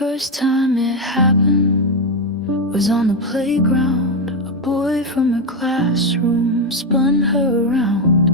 first time it happened was on the playground. A boy from her classroom spun her around,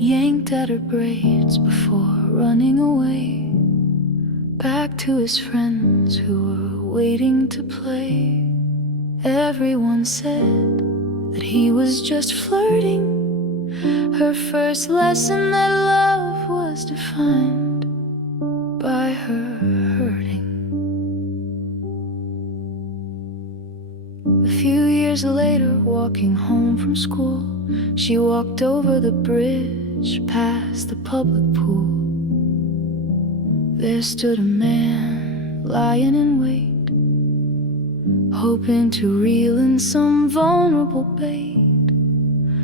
yanked at her braids before running away back to his friends who were waiting to play. Everyone said that he was just flirting. Her first lesson that love was defined by her hurting. A few years later, walking home from school, she walked over the bridge past the public pool. There stood a man lying in wait, hoping to reel in some vulnerable bait.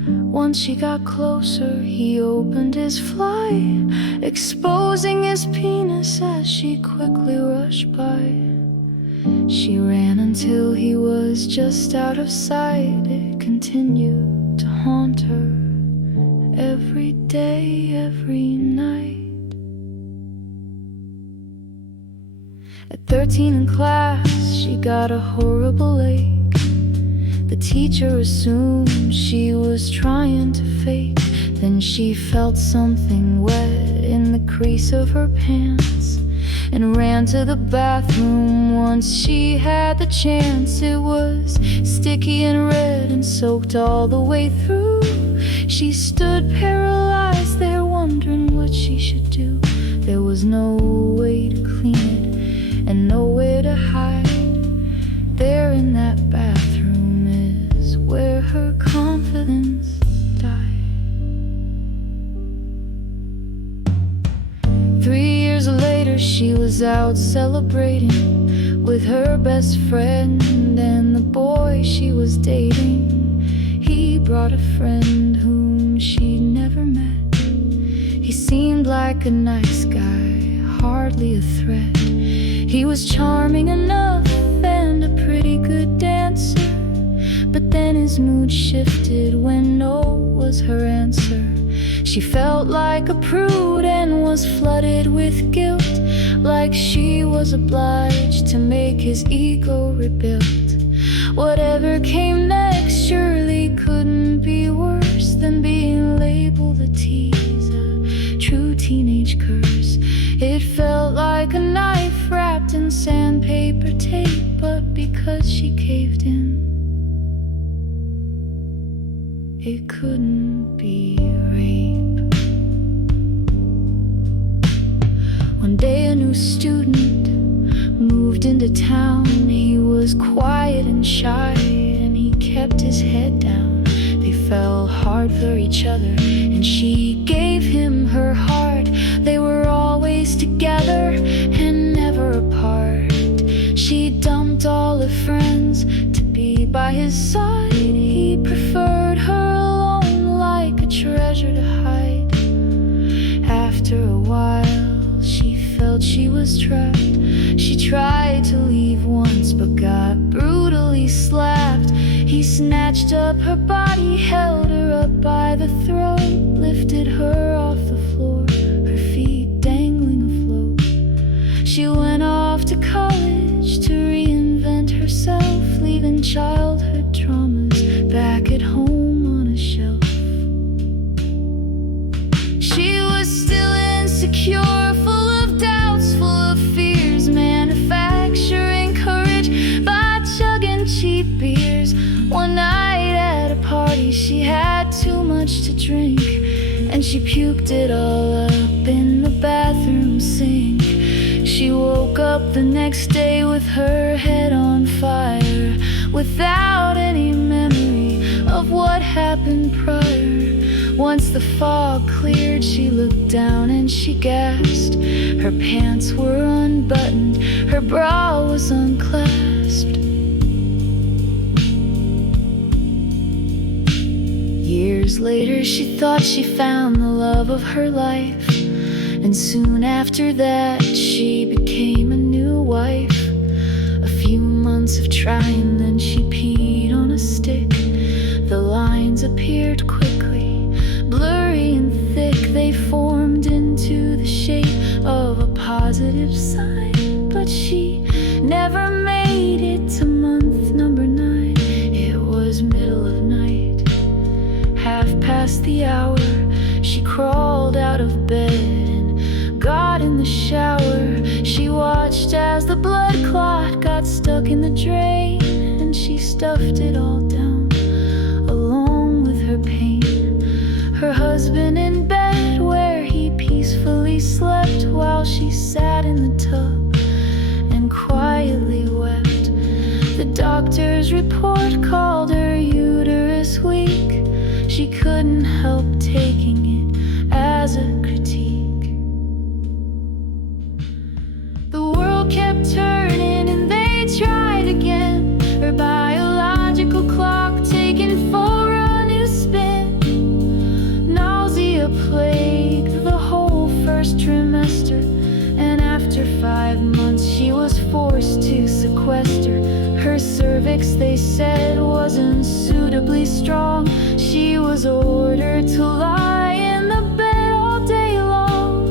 Once she got closer, he opened his fly, exposing his penis as she quickly rushed by. She ran until he was just out of sight. It continued to haunt her every day, every night. At 13 in class, she got a horrible ache. The teacher assumed she was trying to fake. Then she felt something wet in the crease of her pants and ran to the bathroom once she had the chance. It was sticky and red and soaked all the way through. She stood paralyzed there, wondering what she should do. There was no way to clean it and nowhere to hide. There in that bathroom is where her confidence died. 3 years later, she was out celebrating with her best friend and the boy she was dating. He brought a friend whom she'd never met. He seemed like a nice guy, hardly a threat. He was charming enough and a pretty good dancer, but then his mood shifted when no was her answer. She felt like a prude and was flooded with guilt, like she was obliged to make his ego rebuilt. Whatever came next surely couldn't be worse than being labeled a tease, a true teenage curse. It felt like a knife wrapped in sandpaper tape, but because she caved in, it couldn't be rape. One day a new student moved into town. He was quiet and shy, and he kept his head down. They fell hard for each other, and she gave him her heart. They were always together and never apart. She dumped all her friends to be by his side. He preferred her alone, like a treasure to hide. After a while, she felt she was trapped. She tried to leave once, but got brutally slapped. He snatched up her body, held her up by the throat, lifted her off the floor, her feet dangling afloat. She went off to college to reinvent herself, leaving childhood traumas back at home on a shelf. She was still insecure, full of doubts, full of fears, manufacturing courage by chugging cheap beers. One night at a party, she had too much to drink, and she puked it all up in the bathroom sink. She woke up the next day with her head on fire, without any memory of what happened prior. Once the fog cleared, she looked down and she gasped. Her pants were unbuttoned, her bra was unclasped. Years later, she thought she found the love of her life, and soon after that, she became a new wife. A few months of trying, then she peed on a stick. The lines appeared quickly, blurry and thick. They formed into the shape of a positive sign, but she never made it to month number 9. It was middle of night, half past the hour. She crawled out of bed and got in the shower. She watched as the blood clot got stuck in the drain, and she stuffed it all down along with her pain. Her husband in bed where he peacefully slept, while she sat in the tub and quietly wept. The doctor's report called her uterus weak. She couldn't help taking it as a critique. The world kept turning and they tried again. Her biological clock taken for a new spin. Nausea plagued the whole first trimester, and after 5 months she was forced to sequester. Her cervix, they said, wasn't suitably strong. She was ordered to lie in the bed all day long.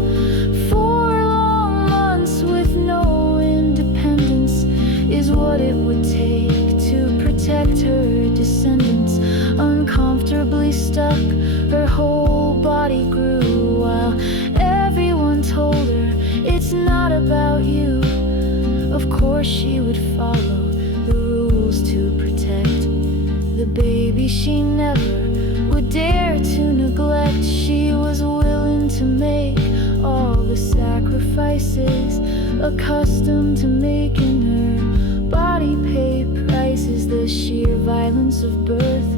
4 long months with no independence is what it would take to protect her descendants. Uncomfortably stuck, her whole body grew, while everyone told her it's not about you. Of course she would follow the rules to protect the baby she never would dare to neglect. She was willing to make all the sacrifices, accustomed to making her body pay prices. The sheer violence of birth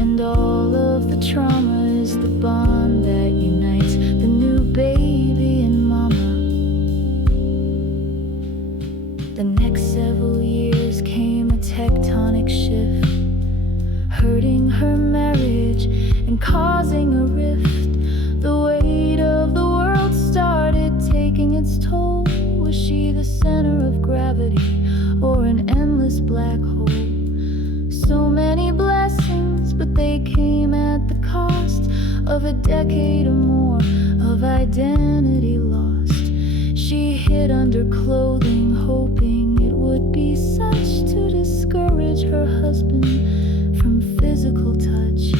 and all of the trauma is the bond that unites the new baby and mama. The next several years came a tectonic shift, hurting her marriage and causing a rift. The weight of the world started taking its toll. Was she the center of gravity or an endless black hole? So many blessings, but they came at the cost of a decade or more of identity lost. She hid under clothing, hoping it would be such to discourage her husband from physical touch.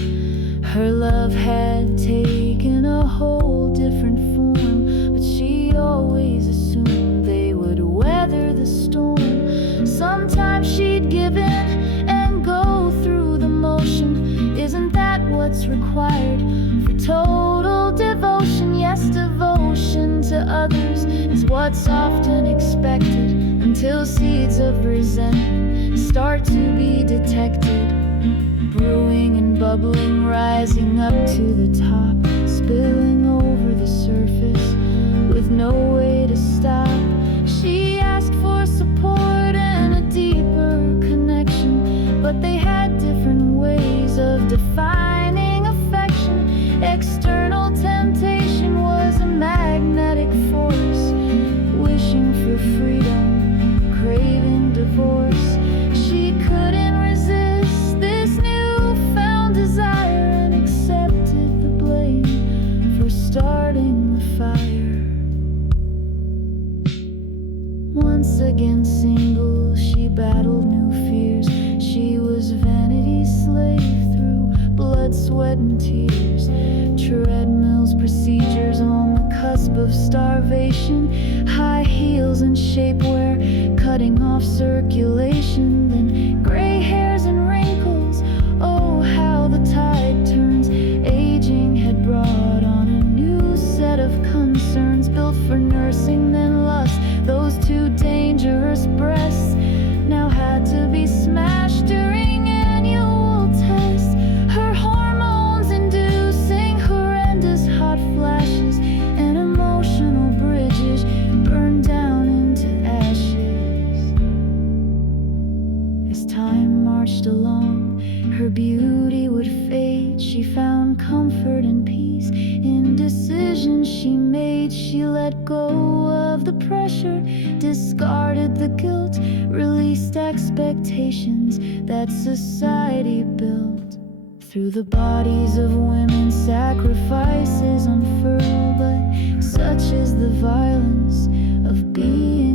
Her love had taken a whole different form, but she always assumed they would weather the storm. Sometimes she'd give in and go through the motion. Isn't that what's required for total devotion? Yes, devotion to others is what's often expected, until seeds of resentment start to be detected, brewing and bubbling, rising up to the top, spilling over the surface with no way to stop. She asked for support and a deeper connection, but they had different ways of defining affection. External temptation was a magnetic force, wishing for freedom, craving divorce. She couldn't resist this newfound desire and accepted the blame for starting the fire. Once again single, she battled new fears. She was vanity's slave through blood, sweat, and tears. Treadmills, procedures on the cusp of starvation, high heels and shapewear cutting off circulation, then gray hairs and wrinkles. Oh, how the tide turns. Aging had brought on a new set of concerns, built for nursing, then lust. Those two dangerous breasts now had to be smashed during annual tests. Her hormones inducing horrendous hot flashes, and emotional bridges burned down into ashes. As time marched along, her beauty would fade. She found comfort and peace in decisions she made. She let go of the pressure, discarded the guilt, released expectations that society built. Through the bodies of women, sacrifices unfurl, but such is the violence of being